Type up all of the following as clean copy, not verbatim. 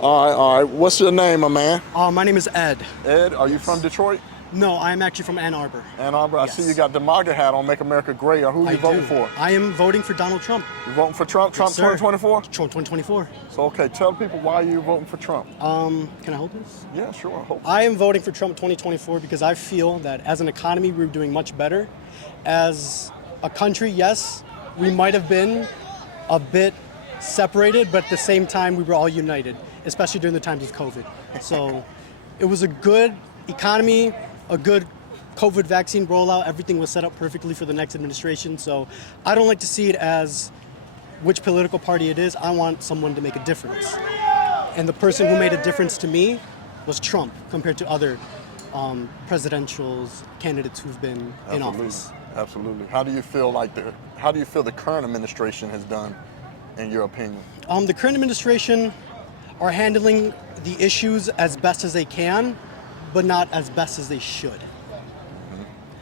All right. What's your name, my man? My name is Ed. Ed, are you from Detroit? No, I'm actually from Ann Arbor. Ann Arbor, Yes. I see you got the MAGA hat on, Make America Great. Who are you voting for? I am voting for Donald Trump. You voting for Trump? Trump Yes, sir. 2024? Trump 2024. So, okay, tell people why you're voting for Trump. Can I hold this? Yeah, sure. I am voting for Trump 2024 because I feel that as an economy, we're doing much better. As a country, yes, we might have been a bit separated, but at the same time, we were all united, especially during the times of COVID. So it was a good economy, a good COVID vaccine rollout. Everything was set up perfectly for the next administration. So I don't like to see it as which political party it is. I want someone to make a difference. And the person who made a difference to me was Trump compared to other presidential candidates who've been in office. Absolutely. How do you feel the current administration has done, in your opinion? The current administration are handling the issues as best as they can, but not as best as they should.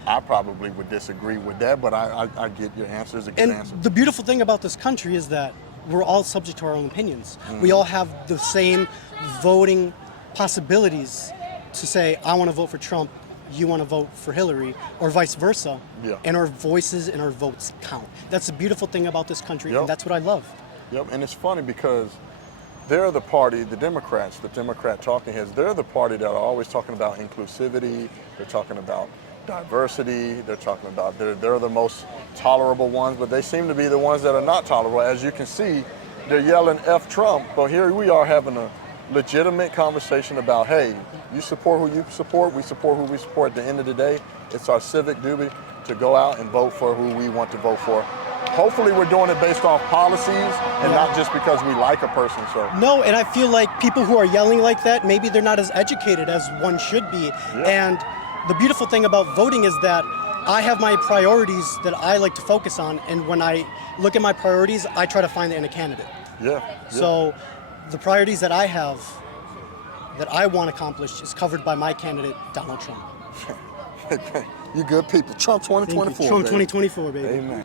I probably would disagree with that, but I get your answer. It's a good answer. The beautiful thing about this country is that we're all subject to our own opinions. We all have the same voting possibilities to say, I want to vote for Trump, you want to vote for Hillary, or vice versa. Yeah. And our voices and our votes count. That's the beautiful thing about this country, Yep. and that's what I love. Yep, and it's funny because they're the party, the Democrats, the Democrat talking heads, they're the party that are always talking about inclusivity, they're talking about diversity, they're talking about they're the most tolerable ones, but they seem to be the ones that are not tolerable. As you can see, they're yelling F Trump, but here we are having a legitimate conversation about, hey, you support who you support, we support who we support. At the end of the day, it's our civic duty to go out and vote for who we want to vote for. Hopefully we're doing it based off policies and not just because we like a person. So No, and I feel like people who are yelling like that, maybe they're not as educated as one should be. And the beautiful thing about voting is that I have my priorities that I like to focus on, and when I look at my priorities, I try to find that in a candidate. So the priorities that I have, that I want accomplished, is covered by my candidate, Donald Trump. You good people. Trump 2024. Trump baby. 2024, baby. Amen.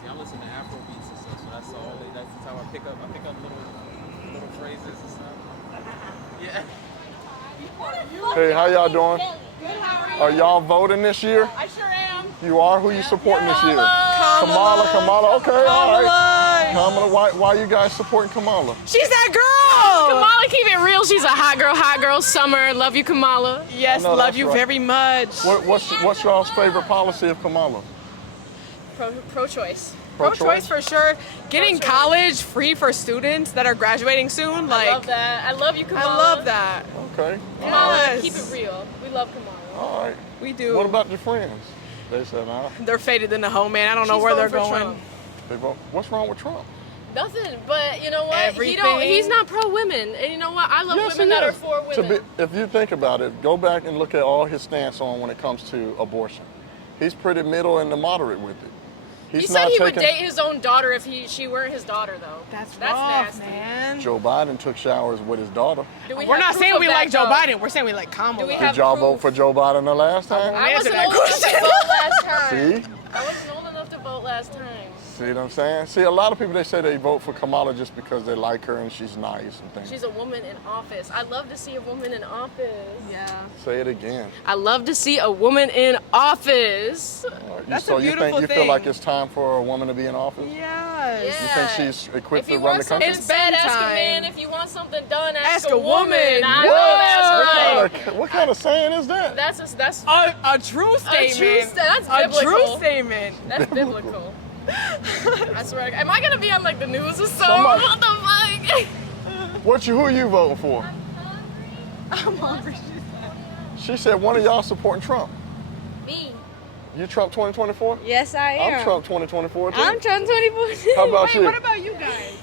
See, I listen to Afro beats and stuff, so that's how I pick up little phrases and stuff. Yeah. Hey, how y'all doing? Good, how are you? Are y'all voting this year? I sure am. You are? Who you supporting this year? Kamala. Okay, all right. Kamala, why you guys supporting Kamala? She's that girl. Kamala, keep it real. She's a hot girl. Summer, love you, Kamala. Yes, love you very much. What's y'all's favorite policy of Kamala? Pro-choice. Pro-choice for sure. Getting college free for students that are graduating soon. I love that. I love you, Kamala. I love that. Okay. Kamala, Yes. keep it real. We love Kamala. All right. We do. What about your friends? They said, nah. They're faded in the home, man. I don't know She's where they're voting for going. Trump. They vote. What's wrong with Trump? Nothing, but you know what? Everything. He's not pro-women. And you know what? I love Yes, women he that are is. for women. If you think about it, go back and look at all his stance on when it comes to abortion. He's pretty middle and moderate with it. He said he would date his own daughter if she weren't his daughter, though. That's rough, nasty. man. Joe Biden took showers with his daughter. We're not saying we like Joe Biden. We're saying we like Kamala. Do we Did have y'all proof? vote for Joe Biden the last time? I Answer wasn't that old enough to question. vote last time. See? I wasn't old enough to vote last time. See what I'm saying? See, a lot of people, they say they vote for Kamala just because they like her and she's nice and things. She's a woman in office. I love to see a woman in office. Yeah. Say it again. I love to see a woman in office. That's so a beautiful you feel like thing. it's time for a woman to be in office? Yes. Yeah. You think she's equipped If to you run want the something country? It's bad, ask a time. man. If you want something done, Ask a a woman. woman. I know What that's right. what kind of saying is that? That's A true statement. That's A biblical. true statement. That's biblical. I swear. Am I gonna be on like the news or something? Somebody- What the fuck? Who are you voting for? I'm hungry. She said one of y'all supporting Trump. Me. You Trump 2024? Yes, I am. I'm Trump 2024 too. I'm Trump 24. How about Wait, you? what about you guys?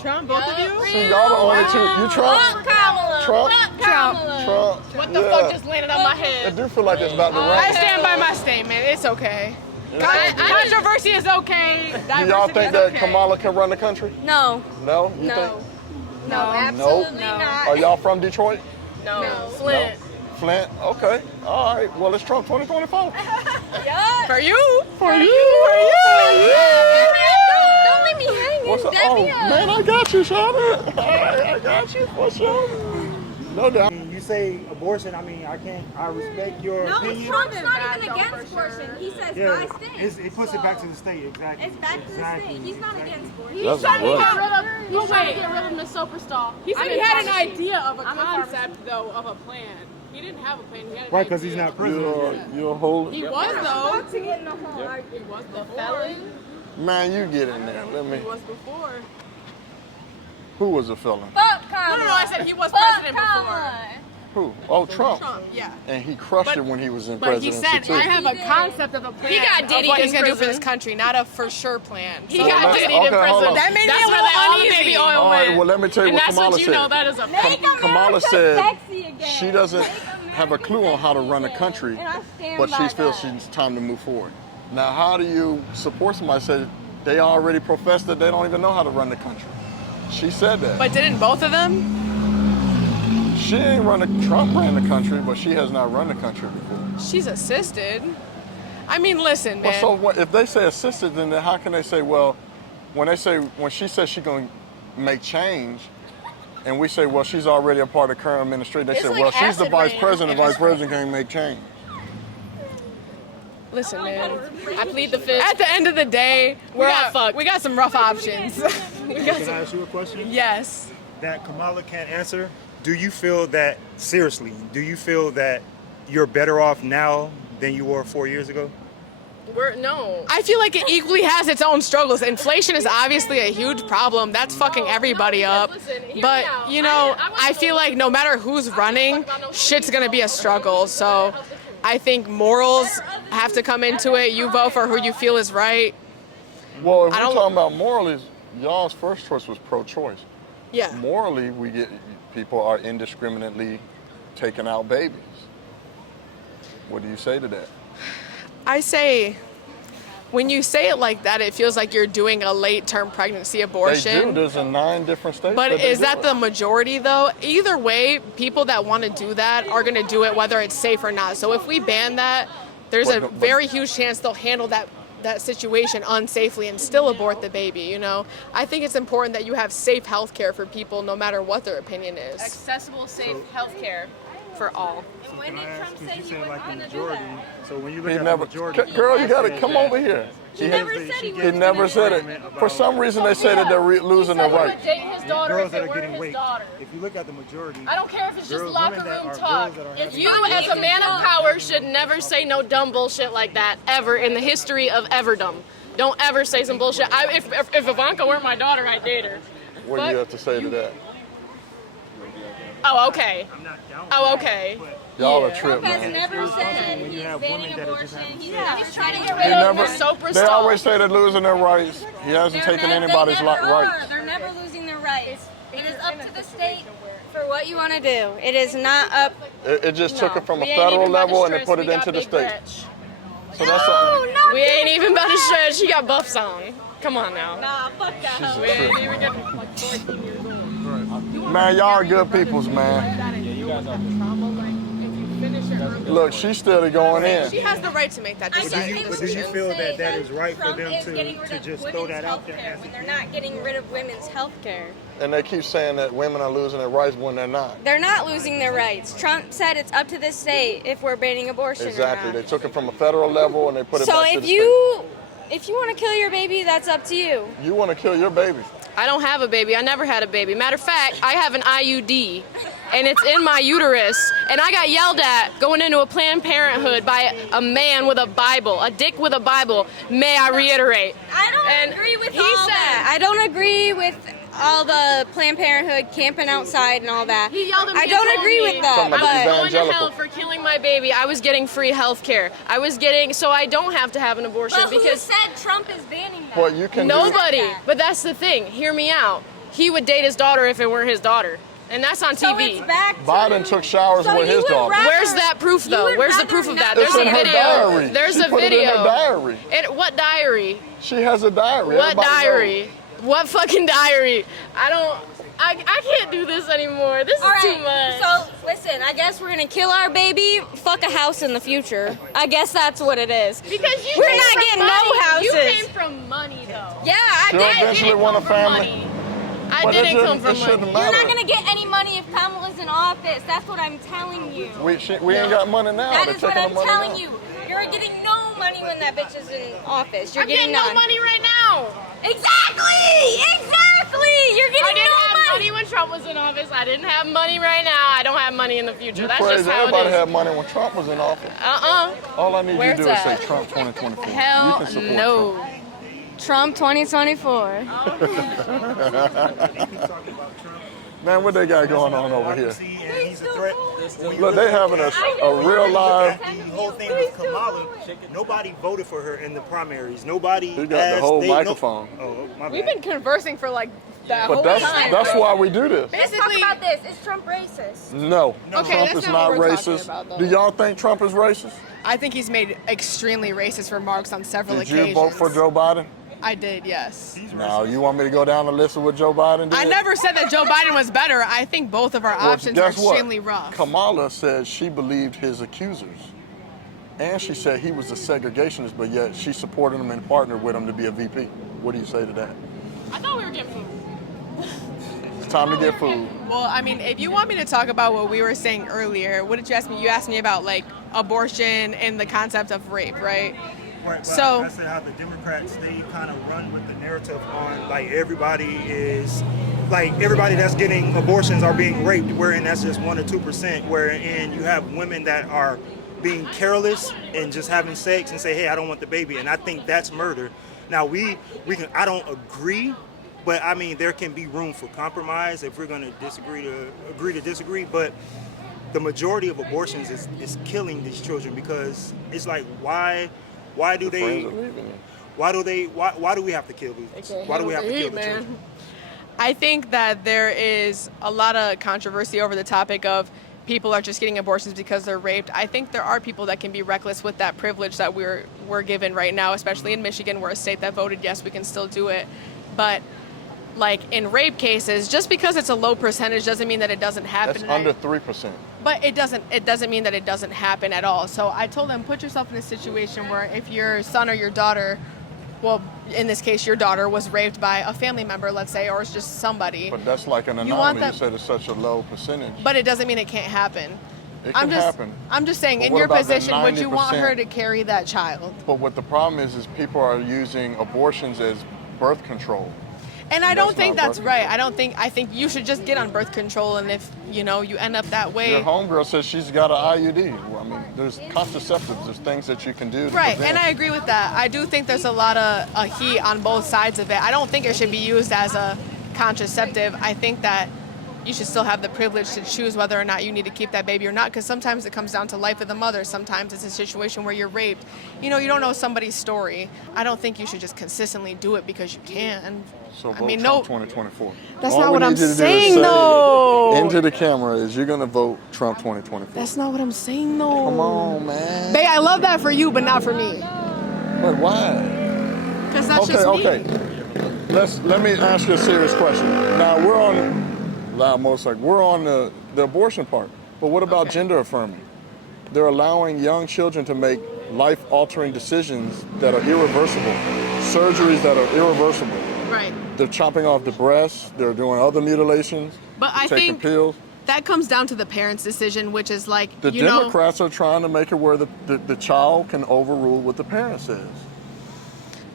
Trump, both of you? See, y'all the only two. You Trump? Kamala. Trump? Kamala. Trump. What the Yeah. fuck just landed on my I head? do feel like it's about to I rain. stand by my statement. It's okay. Controversy is okay. Do y'all Diversity think is that okay. Kamala can run the country? No. No? You No. think? No, absolutely No. not. Are y'all from Detroit? No. Flint. Flint? Okay. All right. Well, it's Trump 2024. For you. For you. Don't man, I got you, Shawty. I got you for sure. No doubt. You say abortion. I mean, I respect your No, opinion. Trump's not even against abortion. He says by state. He puts it back to the state. Exactly. It's back to the state. He's not against abortion. He's trying to get rid of. He's trying to get rid of Miss Superstar. He said he had an idea of a concept, though, of a plan. He didn't have a plan. He had an Right, because idea. he's not president. You're a whole. He was, though. To get in the whole argument. He was the felon. Man, you get in there. Let me. He was before. Who was a felon? Fuck Kamala. No, I said he was Fuck president before. Kamala. Who? Oh, Trump. Trump, yeah. And he crushed it when he was in But he presidency said, too. I have a concept of a plan. He got of Diddy what in he's going to do for prison. this country, not a for sure plan. He So- got let's- Diddy in okay, hold prison. on. That made That's me a where little all the uneasy. baby oil All right, went. well, let me tell you And what that's Kamala what you said. know that is a Make America Kamala said sexy again. she doesn't Make have a clue on how to run a country, And I stand but by she feels that. it's time to move forward. Now, how do you support somebody that said they already profess that they don't even know how to run the country? She said that. But didn't both of them? She ain't Trump ran the country, but she has not run the country before. She's assisted. I mean, listen, Well, man. so what, if they say assisted, then how can they say, well, when she says she's going to make change, and we say, well, she's already a part of the current administration, they It's say, like well, she's the acid vice rain. president, the vice president can't make change. Listen, man. I plead the fifth. At the end of the day, fucked. we got some rough options. Can I ask you a question? Yes. That Kamala can't answer. Do you feel that, seriously, do you feel that you're better off now than you were 4 years ago? No. I feel like it equally has its own struggles. Inflation is obviously a huge problem. That's fucking everybody up. Listen, hear me But, out. you know, I I feel like no matter who's running, shit's gonna be a struggle. So I think morals have to come into it. You vote for who you feel is right. Well, if we're don't- talking about morally, y'all's first choice was pro-choice. Yeah. Morally, people are indiscriminately taking out babies. What do you say to that? I say, when you say it like that, it feels like you're doing a late-term pregnancy abortion. They do. There's in 9 different states. But they is do that it. the majority, though? Either way, people that want to do that are going to do it whether it's safe or not. So if we ban that, there's a very huge chance they'll handle that situation unsafely and still abort the baby, you know? I think it's important that you have safe health care for people no matter what their opinion is. Accessible, safe health care for all. And when did Trump say You he said wasn't like the going to do majority. that? So when you look He at never, the majority, girl, you gotta come over here. He never said he was He never said it. For some reason, they say that they're losing their He would rights. date his daughter girls if that it are were getting his raped. daughter. If you look at the majority, I don't care if it's just girls- locker women that room are talk. girls that are If having you, as a man of power, should never say no dumb bullshit like that ever in the history of everdom. Don't ever say some bullshit. If Ivanka weren't my daughter, I'd date her. What do you have to say to that? Oh, okay. I'm not down Oh, with okay. that, Y'all are Trump tripping, has man. never said when you he's have banning women that are just abortion. having He's sex. never trying to get He rid of never. Soprasol. They always say they're losing their rights. He hasn't taken anybody's rights. They're never losing their rights. It is up to the state for what you want to do. It is not up. It just took it from a We ain't federal even about to level and it stress, put we it got into the big state. Gretch. So that's No, not We ain't even about to stretch. She got buffs on. Come on now. Nah, fuck that. We ain't even getting like 14 years old. Man, y'all are good peoples, man. Look, she's still going She in. has the right to make that But decision. do you feel that that is right for Trump them is to getting rid of just throw women's that out there? healthcare as when a they're thing? not getting rid of women's health care. And they keep saying that women are losing their rights when they're not. They're not losing their rights. Trump said it's up to the state if we're banning abortion Exactly. or They not. took it from a federal level and they put it So back to if the you want to kill your baby, that's up to you. state. You want to kill your baby. I don't have a baby. I never had a baby. Matter of fact, I have an IUD, and it's in my uterus. And I got yelled at going into a Planned Parenthood by a man with a Bible, a dick with a Bible. May I reiterate? I don't And agree with he all said- that. I don't agree with all the Planned Parenthood camping outside and all that. He yelled at me. I and don't told agree me with that, Talking about I was these but going to evangelical. hell for killing my baby. I was getting free health care. I was getting, so I don't have to have an abortion who because said Trump is banning that? What you can do. nobody. But that's the thing. Hear me out. He would date his daughter if it weren't his daughter, and that's on So TV. it's back to Biden took showers So with you his would daughter. rather- Where's that proof, you though? would Where's the rather proof of that? not There's It's a in her video. diary. There's She a put it in her video. diary. And what diary? She has a diary. What Everybody diary? knows. What fucking diary? I don't. I can't do this anymore. This is All too right, much. so listen, I guess we're gonna kill our baby, fuck a house in the future. I guess that's what it is. Because we're not getting no houses. You came from money, though. Yeah, I She'll did. eventually want a family. Money. I But it didn't come from shouldn't money. matter. You're not gonna get any money if Kamala's in office. That's what I'm telling you. We ain't got money now. That They're is what taking I'm the money telling now. you. You're getting no money when that bitch is in office. You're I'm getting no none. money right now. Exactly! You're getting I didn't no have money. money when Trump was in office. I didn't have money right now. I don't have money in the future. You That's crazy. just how Everybody it is. had money when Trump was in office. All I need Where's you to do is that? say Trump 2024. Hell you can support no. Trump. Trump 2024. Man, what they got going on over here? And he's a threat. Look, they having a real live. The whole thing with Kamala, nobody voted for her in the primaries. Nobody. You got the whole microphone. Oh, my bad. We've been conversing for like that But whole that's time. why we do this. Let's talk about this. Is Trump racist? No, Okay, Trump that's is not not what we're talking racist. about, though. Do y'all think Trump is racist? I think he's made extremely racist remarks on several Did occasions. you vote for Joe Biden? I did, yes. No, you want me to go down the list of what Joe Biden did? I never said that Joe Biden was better. I think both of our Well, options are guess what? extremely rough. Kamala said she believed his accusers. And she said he was a segregationist, but yet she supported him and partnered with him to be a VP. What do you say to that? I thought we were getting food. It's time to get food. Well, I mean, if you want me to talk about what we were saying earlier, what did you ask me? You asked me about like abortion and the concept of rape, right? Right, but So- I said how the Democrats, they kind of run with the narrative on like everybody that's getting abortions are being raped, wherein that's just 1 or 2%, wherein you have women that are being careless and just having sex and say, hey, I don't want the baby, and I think that's murder. Now we can, I don't agree, but I mean there can be room for compromise if we're going to agree to disagree, but the majority of abortions is killing these children because it's like why do Friends they are leaving you. why do we have to kill these? Why do we have to kill the children? I think that there is a lot of controversy over the topic of people are just getting abortions because they're raped. I think there are people that can be reckless with that privilege that we're given right now, especially in Michigan. We're a state that voted yes, we can still do it. But like in rape cases, just because it's a low percentage doesn't mean that it doesn't happen. That's under 3%. But it doesn't mean that it doesn't happen at all. So I told them, put yourself in a situation where if your son or your daughter, well, in this case, your daughter was raped by a family member, let's say, or it's just somebody. But that's like an You want anomaly. You that- said it's such a low percentage. But it doesn't mean it can't happen. It can happen. I'm just saying, But in what your about that position, would you want 90%? her to carry that child? But what the problem is people are using abortions as birth control. And I don't That's think not that's birth right. I think you should just get on birth control, and if you end up that way. Your homegirl says she's got an IUD. Well, I mean, there's contraceptives. There's things that you can do to Right, prevent. and I agree with that. I do think there's a lot of heat on both sides of it. I don't think it should be used as a contraceptive. I think that you should still have the privilege to choose whether or not you need to keep that baby or not, because sometimes it comes down to life of the mother. Sometimes it's a situation where you're raped. You don't know somebody's story. I don't think you should just consistently do it because you can. So vote I mean, Trump no. 2024. That's All not we what need I'm you to do is saying, say though. Into the camera is you're gonna vote Trump 2024. That's not what I'm saying, though. Come on, man. Babe, I love that for you, but not for me. But why? Because that's Okay, just me. okay. Let me ask you a serious question. Now we're on loud motorcycle. We're on the abortion part. But what about gender affirming? They're allowing young children to make life-altering decisions that are irreversible, surgeries that are irreversible. Right. They're chopping off the breasts. They're doing other mutilations. But I taking think pills. that comes down to the parents' decision, which is like, The Democrats are trying to make it where the child can overrule what the parent says.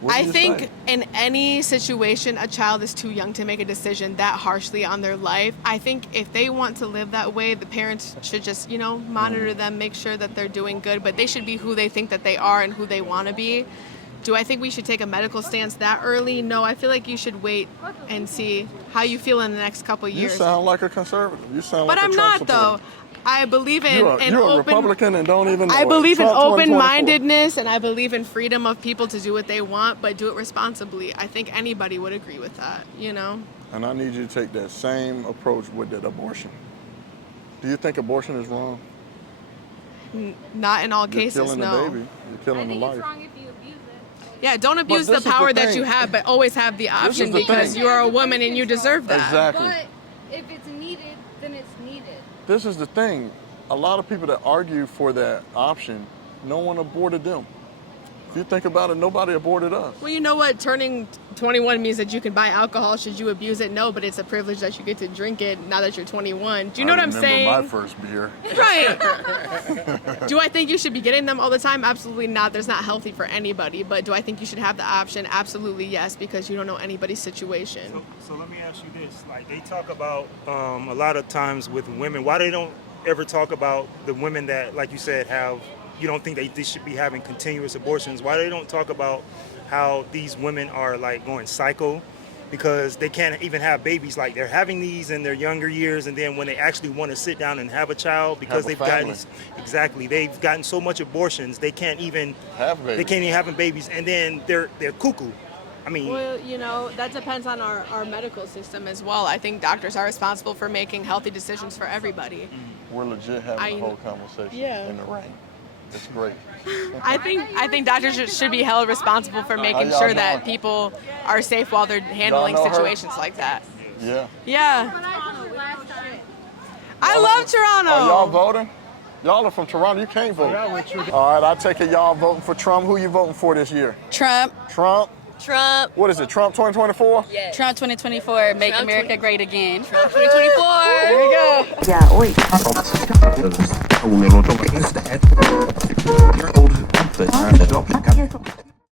What do I you think say? in any situation, a child is too young to make a decision that harshly on their life. I think if they want to live that way, the parents should just, monitor them, make sure that they're doing good, but they should be who they think that they are and who they want to be. Do I think we should take a medical stance that early? No, I feel like you should wait and see how you feel in the next couple of You years. sound like a conservative. You sound But like I'm a Trump not, supporter. though. I believe in You're a open. Republican and don't even know I it. believe in Trump 2024. open-mindedness, and I believe in freedom of people to do what they want, but do it responsibly. I think anybody would agree with that, And I need you to take that same approach with that abortion. Do you think abortion is wrong? Not in all You're cases, killing no. the baby. You're killing the life. wrong if you abuse it. Yeah, don't abuse this the is power the that thing. you have, but always have the option the because thing. you are a woman and you deserve that. Exactly. But this is the thing. A lot of people that argue for that option, no one aborted them. If you think about it, nobody aborted us. Well, you know what? Turning 21 means that you can buy alcohol. Should you abuse it? No, but it's a privilege that you get to drink it now that you're 21. Do you know what I'm saying? I remember my first beer. Right. Do I think you should be getting them all the time? Absolutely not. That's not healthy for anybody. But do I think you should have the option? Absolutely yes, because you don't know anybody's situation. So let me ask you this: like they talk about a lot of times with women, why they don't ever talk about the women that, like you said, have. You don't think they should be having continuous abortions? Why they don't talk about how these women are like going psycho because they can't even have babies? Like they're having these in their younger years, and then when they actually want to sit down and have a child, because they've gotten they've gotten so much abortions, they can't even have babies. They can't even have babies, and then they're cuckoo. I mean, well, you know, that depends on our medical system as well. I think doctors are responsible for making healthy decisions for everybody. We're legit having a whole conversation in the rain. It's great. I think doctors should be held responsible for making sure that people are safe while they're handling situations like that. Yeah. Yeah. I love Toronto. Are y'all voting? Y'all are from Toronto. You can't vote. All right, I take it y'all voting for Trump. Who you voting for this year? Trump. Trump. Trump. What is it? Trump 2024? Yes. Trump 2024. Make Trump America great again. Trump 2024. There we go. Yeah, oi.